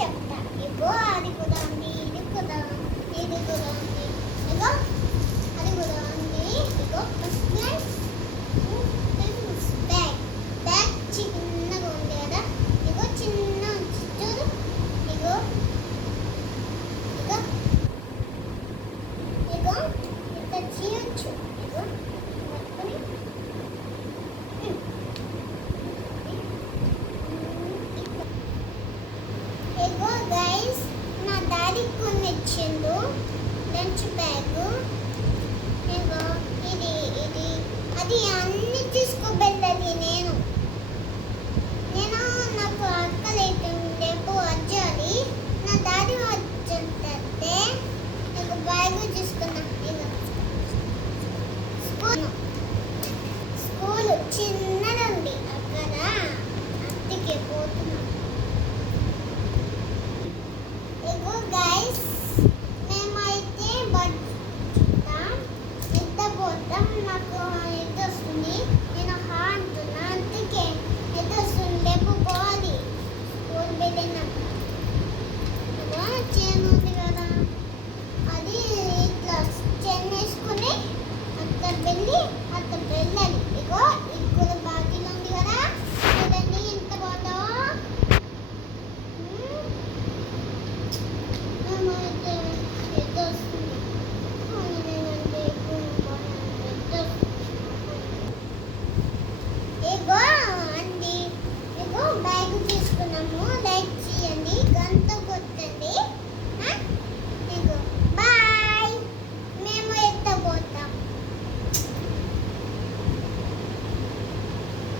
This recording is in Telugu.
చెప్తా. ఇగో అది కూడా ఉంది, ఇది కూడా ఉంది. ఇగో అది కూడా ఉంది. ఇగో ఫస్ట్ బ్యాగ్ చిన్నగా ఉంది కదా. ఇగో చిన్న చూడు. ఇగో ఇగో ఇగో ఇట్లా చేయొచ్చు. ఇగో పట్టుకొని ఇగో గైస్, నా డాడీ కొనిచ్చిండు లంచ్ బ్యాగ్. ఇగో ఇది అది అన్ని